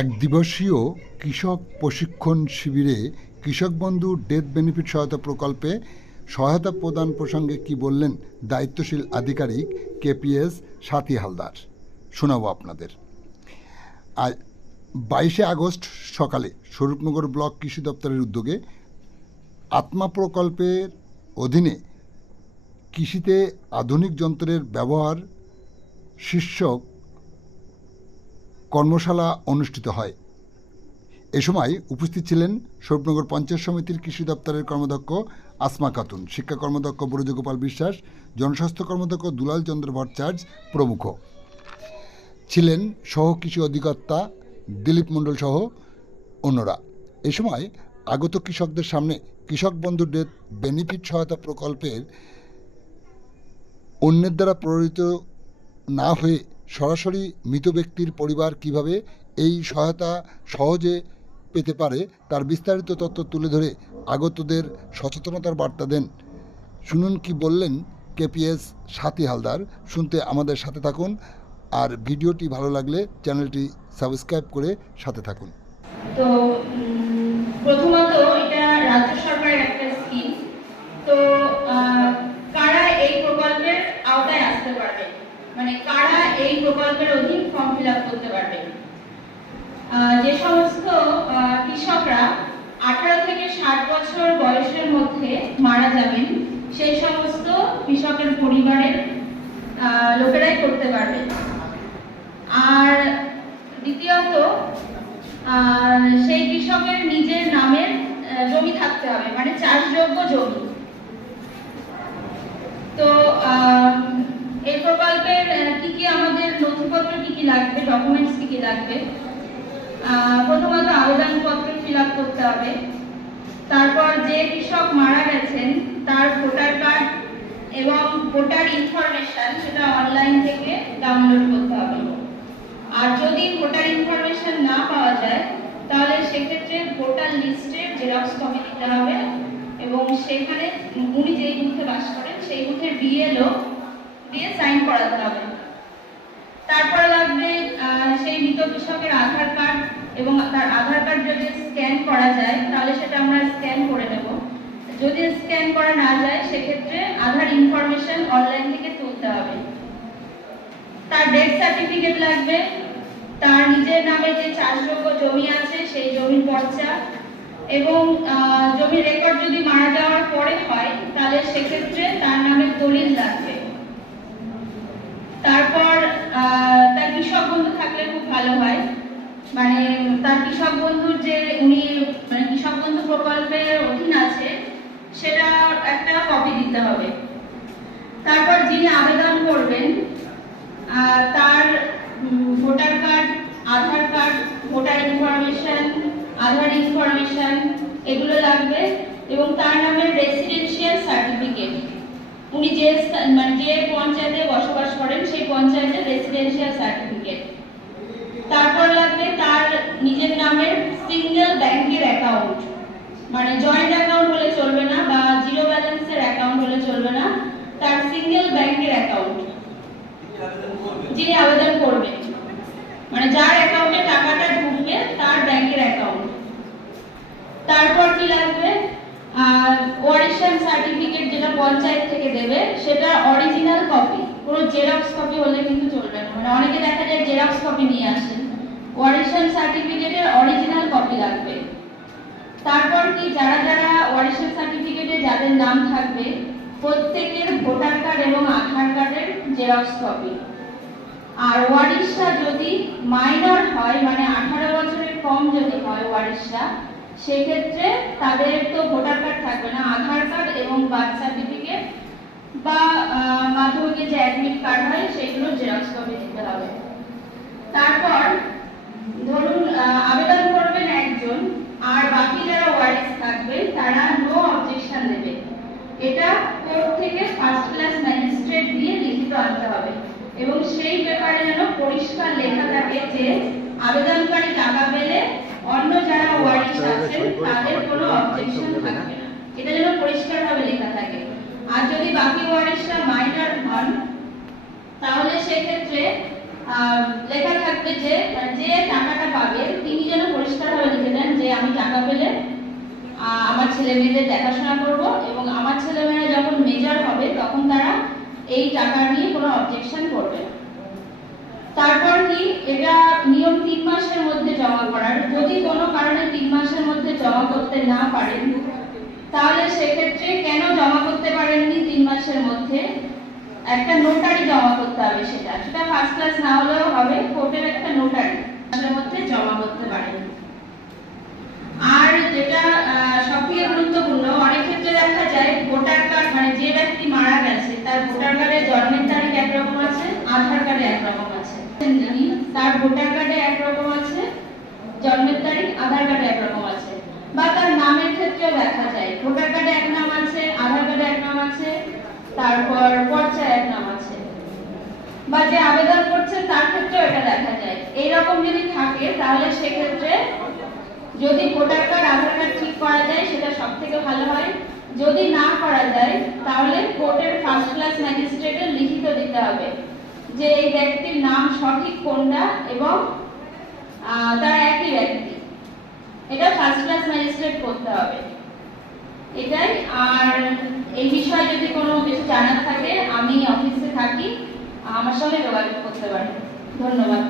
এক দিবসীয় কৃষক প্রশিক্ষণ শিবিরে কৃষক বন্ধু ডেথ বেনিফিট সহায়তা প্রকল্পে সহায়তা প্রদান প্রসঙ্গে কি বললেন দায়িত্বশীল আধিকারিক কেপিএস সাথী হালদার, শোনাবো আপনাদের। আজ 22শে আগস্ট সকালে স্বরূপনগর ব্লক কৃষি দপ্তরের উদ্যোগে আত্মা প্রকল্পের অধীনে কৃষিতে আধুনিক যন্ত্রের ব্যবহার শীর্ষক কর্মশালা অনুষ্ঠিত হয়। এ সময় উপস্থিত ছিলেন স্বরূপনগর পঞ্চায়েত সমিতির কৃষি দপ্তরের কর্মদক্ষ আসমা খাতুন, শিক্ষা কর্মদক্ষ ব্রজগোপাল বিশ্বাস, জনস্বাস্থ্য কর্মদক্ষ দুলাল চন্দ্র ভট্টাচার্য প্রমুখ। ছিলেন সহ কৃষি অধিকর্তা দিলীপ মণ্ডল সহ অন্যরা। এ সময় আগত কৃষকদের সামনে কৃষক বন্ধু ডেথ বেনিফিট সহায়তা প্রকল্পের অন্যের দ্বারা প্ররোচিত না হয়ে সরাসরি মৃত ব্যক্তির পরিবার কিভাবে এই সহায়তা সহজে পেতে পারে তার বিস্তারিত তথ্য তুলে ধরে আগতদের সচেতনতার বার্তা দেন। শুনুন কি বললেন কেপিএস সাথী হালদার। শুনতে আমাদের সাথে থাকুন, আর ভিডিওটি ভালো লাগলে চ্যানেলটি সাবস্ক্রাইব করে সাথে থাকুন। তো প্রথমত এটা রাজ্য সরকারের একটা স্কিম। তো কারা এই প্রকল্পের আওতায় আসতে পারবে, মানে কারা এই প্রকল্পের অধীন ফর্ম ফিল আপ করতে পারবে? যে সমস্ত কৃষকরা 18 থেকে 60 বছর বয়সের মধ্যে মারা যাবেন সেই সমস্ত কৃষকের পরিবারের লোকেরাই করতে পারবে। আর দ্বিতীয়ত সেই কৃষকের নিজের নামের জমি থাকতে হবে, মানে চাষযোগ্য জমি। তো এই প্রকল্পের কি কি আমাদের নথিপত্র কি কি লাগবে, ডকুমেন্টস কি কি লাগবে? প্রথমত আবেদনপত্র ফিল আপ করতে হবে। তারপর যে কৃষক মারা গেছেন তার ভোটার কার্ড এবং ভোটার ইনফরমেশন সেটা অনলাইন থেকে ডাউনলোড করতে হবে। আর যদি ভোটার ইনফরমেশন না পাওয়া যায় তাহলে সেক্ষেত্রে ভোটার লিস্টের জেরক্স কপি দিতে হবে এবং সেখানে উনি যেই বুথে বাস করেন সেই বুথের বিএলও দিয়ে সাইন করাতে হবে। তারপরে লাগবে সেই মৃত কৃষকের আধার কার্ড, এবং তার আধার কার্ড যদি স্ক্যান করা যায় তাহলে সেটা আমরা স্ক্যান করে নেব। যদি স্ক্যান করা না যায় সেক্ষেত্রে আধার ইনফরমেশন অনলাইন থেকে তুলতে হবে। তার ডেথ সার্টিফিকেট লাগবে, তার নিজের নামে যে চাষযোগ্য জমি আছে সেই জমির পর্চা, এবং জমির রেকর্ড যদি মারা যাওয়ার পরে হয় তাহলে সেক্ষেত্রে তার নামে দলিল লাগবে। তারপর তার কৃষক বন্ধু থাকলে খুব ভালো হয়, মানে তার কৃষক বন্ধুর যে উনি মানে কৃষক বন্ধু প্রকল্পের অধীন আছে সেটা একটা কপি দিতে হবে। তারপর যিনি আবেদন করবেন তার ভোটার কার্ড, আধার কার্ড, ভোটার ইনফরমেশন, আধার ইনফরমেশন এগুলো লাগবে, এবং তার নামের রেসিডেন্সিয়াল সার্টিফিকেট, উনি যে মানে যে পঞ্চায়েতে বসবাস করেন সেই পঞ্চায়েতের রেসিডেন্সিয়াল সার্টিফিকেট। তারপর লাগবে তার নিজের নামের সিঙ্গেল ব্যাংকের অ্যাকাউন্ট, মানে জয়েন্ট অ্যাকাউন্ট হলে চলবে না বা জিরো ব্যালেন্সের অ্যাকাউন্ট হলে চলবে না, তার সিঙ্গেল ব্যাংকের অ্যাকাউন্ট যিনি আবেদন করবেন, মানে যার অ্যাকাউন্টে টাকাটা ঢুকবে তার ব্যাংকের অ্যাকাউন্ট। তারপর কি লাগবে? ওয়ারিশন সার্টিফিকেট যেটা পঞ্চায়েত থেকে দেবে সেটা অরিজিনাল কপি, কোনো জেরক্স কপি হলে কিন্তু চলবে না। মানে অনেকে দেখা যায় জেরক্স কপি নিয়ে আসেন, ওয়ারিশন সার্টিফিকেটের অরিজিনাল কপি লাগবে। তারপর কি যারা যারা ওয়ারিশন সার্টিফিকেটে যাদের নাম থাকবে প্রত্যেকের ভোটার কার্ড এবং আধার কার্ডের জেরক্স কপি। আর ওয়ারিশরা যদি মাইনর হয়, মানে 18 বছরের কম যদি হয় ওয়ারিশরা, সেক্ষেত্রে তাদের তো ভোটার কার্ড থাকবে না, আধার কার্ড এবং বার্থ সার্টিফিকেট বা মাধ্যমিকে যে অ্যাডমিট কার্ড হয় সেগুলো জেরক্স কপি দিতে হবে। তারপর ধরুন আবেদন করবেন একজন, আর বাকি যারা ওয়ারিশ থাকবে তারা নো অবজেকশন দেবে। এটা কোর্ট থেকে ফার্স্ট ক্লাস ম্যাজিস্ট্রেট দিয়ে লিখিত আনতে হবে, এবং সেই ব্যাপারে যেন পরিষ্কার লেখা থাকে যে আবেদনকারী টাকা পেলে অন্য যারা ওয়ারিশ আছেন তাদের কোনো অবজেকশন থাকবে না, এটা যেন পরিষ্কারভাবে লেখা থাকে। আর যদি বাকি ওয়ারিশরা মাইনর হন তাহলে সেক্ষেত্রে লেখা থাকবে যে যে টাকাটা পাবে তিনি যেন পরিষ্কারভাবে লিখে দেন যে আমি টাকা পেলে আমার ছেলে মেয়েদের দেখাশোনা করব এবং আমার ছেলে মেয়েরা যখন মেজর হবে তখন তারা এই টাকা নিয়ে কোনো অবজেকশন করবে না। তারপর কি এটা নিয়ম 3 মাসের মধ্যে জমা করার। যদি কোনো কারণে 3 মাসের মধ্যে জমা করতে না পারেন তাহলে সেক্ষেত্রে কেন জমা করতে পারেননি 3 মাসের মধ্যে, একটা নোটারি জমা করতে হবে। সেটা ফার্স্ট ক্লাস না হলেও হবে, কোর্টের একটা নোটারি মাসের মধ্যে জমা করতে পারেন। আর যেটা সবথেকে গুরুত্বপূর্ণ, অনেক ক্ষেত্রে দেখা যায় ভোটার কার্ড মানে যে ব্যক্তি মারা গেছে তার ভোটার কার্ডে জন্মের তারিখ একরকম আছে, আধার কার্ডে একরকম আছে, তার ভোটার কার্ডে একরকম আছে, জন্মের তারিখ আধার কার্ডে একরকম আছে, বা তার নামের ক্ষেত্রেও দেখা যায় ভোটার কার্ডে এক নাম আছে, আধার কার্ডে এক নাম আছে, তারপর পর্চায় এক নাম আছে, বা যে আবেদন করছে তার ক্ষেত্রেও এটা দেখা যায়। এইরকম যদি থাকে তাহলে সেক্ষেত্রে যদি ভোটার কার্ড আধার কার্ড ঠিক করা যায় সেটা সবথেকে ভালো হয়। যদি না করা যায় তাহলে কোর্টের ফার্স্ট ক্লাস ম্যাজিস্ট্রেটের লিখিত দিতে হবে যে এই ব্যক্তির নাম সঠিক কোনটা এবং তার একই ব্যক্তি, এটা ফার্স্ট ক্লাস ম্যাজিস্ট্রেট করতে হবে। এটাই। আর এই বিষয়ে যদি কোনো কিছু জানার থাকে আমি অফিসে থাকি, আমার সঙ্গে যোগাযোগ করতে পারেন। ধন্যবাদ।